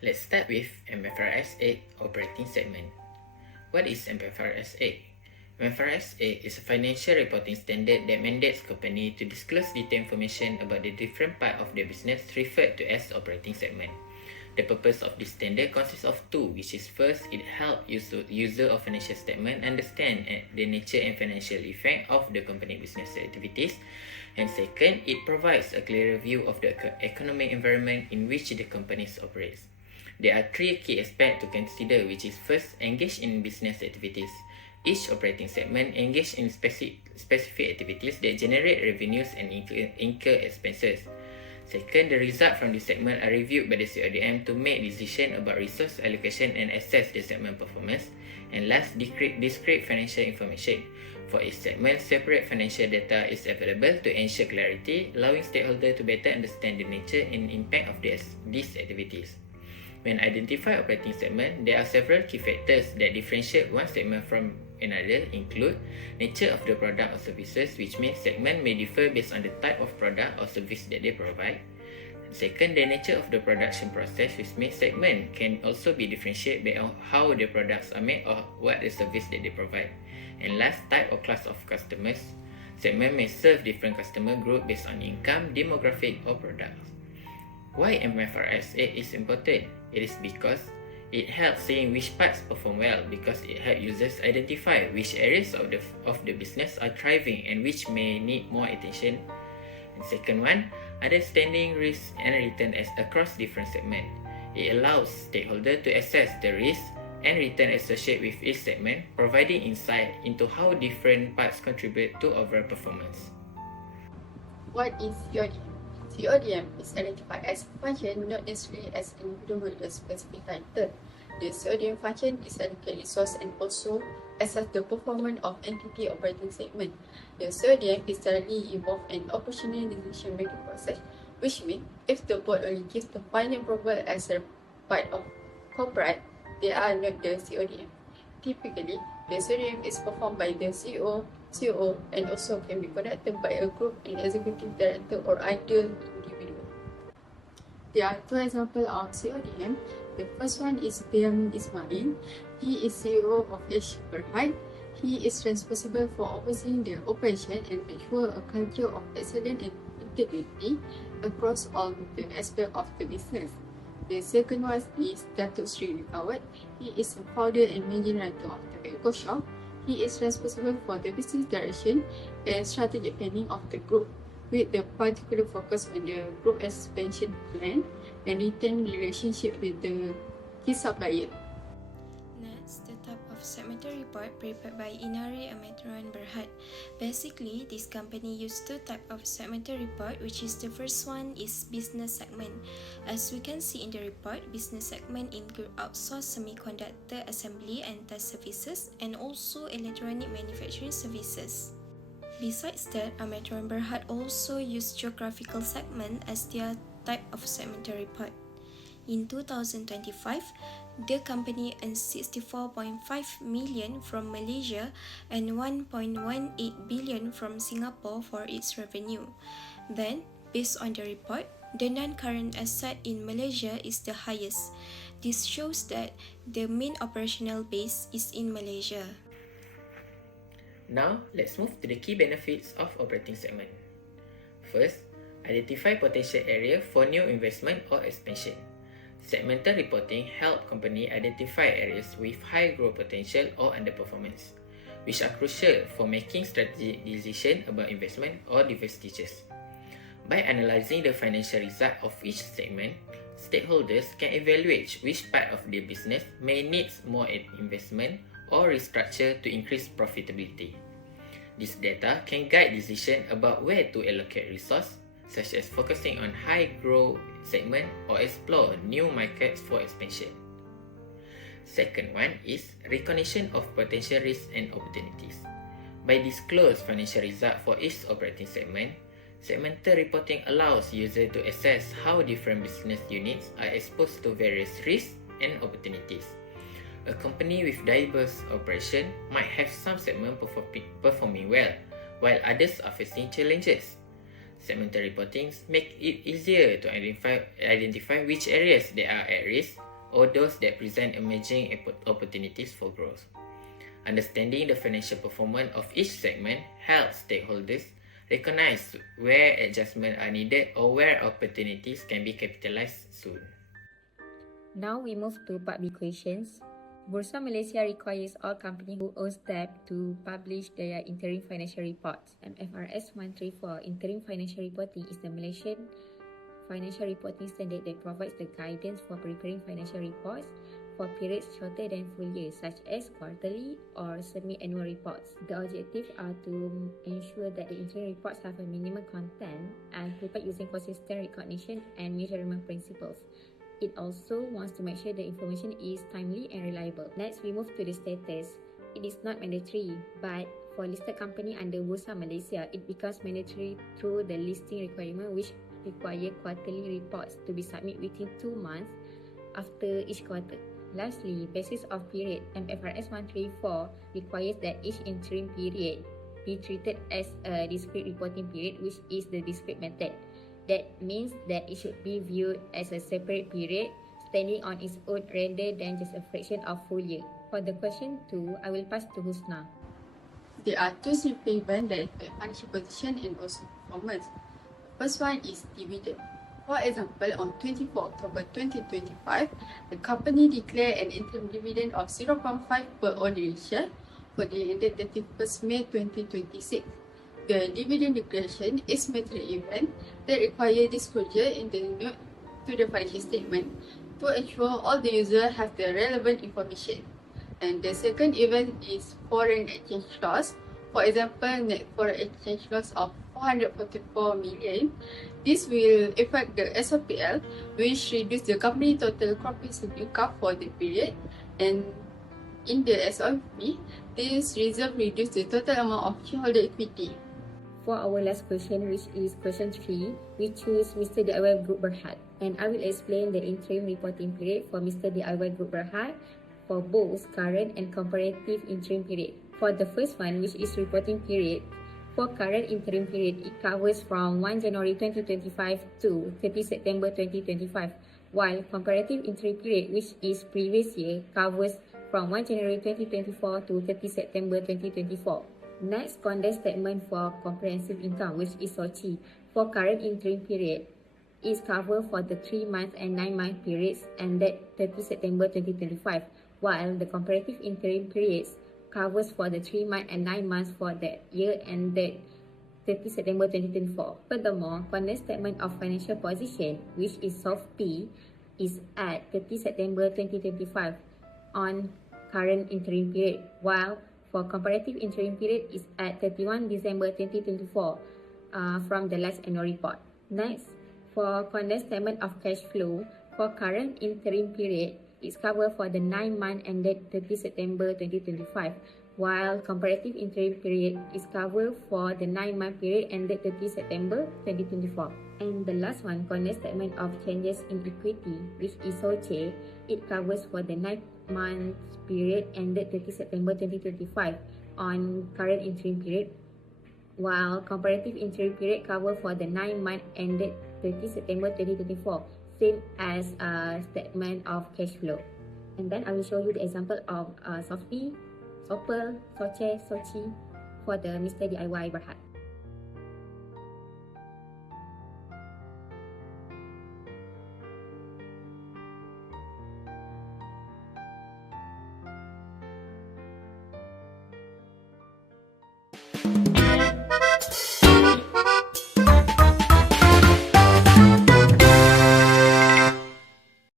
Let's start with MFRS 8 operating segment. What is MFRS 8? MFRS 8 is a financial reporting standard that mandates companies to disclose detailed information about the different part of their business referred to as operating segment. The purpose of this standard consists of two, which is first, it helps user of financial statement understand the nature and financial effect of the company business activities, and second, it provides a clearer view of the economic environment in which the companies operates. There are three key aspects to consider, which is first, engage in business activities. Each operating segment engage in specific activities that generate revenues and incur expenses. Second, the results from this segment are reviewed by the CODM to make decisions about resource allocation and assess the segment performance. And last, discrete financial information. For each segment, separate financial data is available to ensure clarity, allowing stakeholders to better understand the nature and impact of these activities. When identifying operating segment, there are several key factors that differentiate one segment from another, include nature of the product or services, which means segment may differ based on the type of product or service that they provide. Second, the nature of the production process, which means segment can also be differentiated based on how the products are made or what the service that they provide. And last, type or class of customers. Segment may serve different customer group based on income, demographic, or products. Why MFRS 8 is important? It is because it helps seeing which parts perform well, because it helps users identify which areas of the business are thriving and which may need more attention. And second one, understanding risk and return across different segments. It allows stakeholders to assess the risk and return associated with each segment, providing insight into how different parts contribute to overall performance. What is CODM? CODM is identified as a function, not necessarily as an individual with a specific title. The CODM function is allocate resource and also assess the performance of entity operating segment. The CODM is directly involved in operational decision-making process, which means if the board only gives the final approval as a part of corporate, they are not the CODM. Typically, the CODM is performed by the CEO, COO, and also can be conducted by a group and executive director or either individual. There are two examples of CODM. The first one is PM Ismail. He is CEO of H. Berhad. He is responsible for overseeing the operation and ensure a culture of excellence and integrity across all the aspects of the business. The second one is Datuk Sri Awad. He is a founder and managing director of the Eco Shop. He is responsible for the business direction and strategic planning of the group, with the particular focus on the group expansion plan and retain relationship with the key supplier. Next, the type of segmental report prepared by Inari Amatran Berhad. Basically, this company used two types of segmental report, which is the first one is business segment. As we can see in the report, business segment include outsourced semiconductor assembly and test services and also electronic manufacturing services. Besides that, Amatran Berhad also used geographical segment as their type of segmental report. In 2025, the company earned 64.5 million from Malaysia and 1.18 billion from Singapore for its revenue. Then, based on the report, the non-current asset in Malaysia is the highest. This shows that the main operational base is in Malaysia. Now, let's move to the key benefits of operating segment. First, identify potential area for new investment or expansion. Segmental reporting helps companies identify areas with high growth potential or underperformance, which are crucial for making strategic decisions about investment or divestitures. By analyzing the financial result of each segment, stakeholders can evaluate which part of their business may need more investment or restructure to increase profitability. This data can guide decisions about where to allocate resources, such as focusing on high growth segment or explore new markets for expansion. Second one is recognition of potential risks and opportunities. By disclose financial results for each operating segment, segmental reporting allows users to assess how different business units are exposed to various risks and opportunities. A company with diverse operation might have some segments performing well, while others are facing challenges. Segmental reporting make it easier to identify which areas they are at risk, or those that present emerging opportunities for growth. Understanding the financial performance of each segment helps stakeholders recognize where adjustments are needed or where opportunities can be capitalized soon. Now we move to public questions. Bursa Malaysia requires all companies who owe debt to publish their interim financial reports. MFRS 134 interim financial reporting is the Malaysian financial reporting standard that provides the guidance for preparing financial reports for periods shorter than full year, such as quarterly or semi-annual reports. The objectives are to ensure that the interim reports have a minimum content and prepared using consistent recognition and measurement principles. It also wants to make sure the information is timely and reliable. Next, we move to the status. It is not mandatory, but for listed company under Bursa Malaysia, it becomes mandatory through the listing requirement, which require quarterly reports to be submitted within 2 months after each quarter. Lastly, basis of period, MFRS 134 requires that each interim period be treated as a discrete reporting period, which is the discrete method. That means that it should be viewed as a separate period, standing on its own rather than just a fraction of full year. For the question 2, I will pass to Husna. There are two simple events that affect financial position and also performance. First one is dividend. For example, on 24 October 2025, the company declared an interim dividend of 0.5 per ordinary share for the ended 31st May 2026. The dividend declaration is material event that require disclosure in the note to the financial statement to ensure all the users have the relevant information. And the second event is foreign exchange loss. For example, net foreign exchange loss of 444 million. This will affect the SOPL, which reduce the company total comprehensive income for the period. And in the SOP, this reserve reduce the total amount of shareholder equity. For our last question, which is question 3, we choose Mr. DIY Group Berhad, and I will explain the interim reporting period for Mr. DIY Group Berhad for both current and comparative interim period. For the first one, which is reporting period, for current interim period, it covers from 1 January 2025 to 30 September 2025, while comparative interim period, which is previous year, covers from 1 January 2024 to 30 September 2024. Next, condensed statement for comprehensive income, which is SOCI, for current interim period, is covered for the 3 month and 9 month periods ended 30 September 2025, while the comparative interim periods covers for the 3 month and 9 months for the year ended 30 September 2024. Furthermore, condensed statement of financial position, which is SOFP, is at 30 September 2025 on current interim period, while for comparative interim period is at 31 December 2024 from the last annual report. Next, for condensed statement of cash flow, for current interim period is covered for the 9 month ended 30 September 2025, while comparative interim period is covered for the 9 month period ended 30 September 2024. And the last one, condensed statement of changes in equity, which is SOCE, it covers for the 9 month period ended 30 September 2025 on current interim period, while comparative interim period cover for the 9 month ended 30 September 2024, same as statement of cash flow. And then I will show you the example of SOFP, SOPL, SOCE, SOCI for the Mr. DIY Berhad.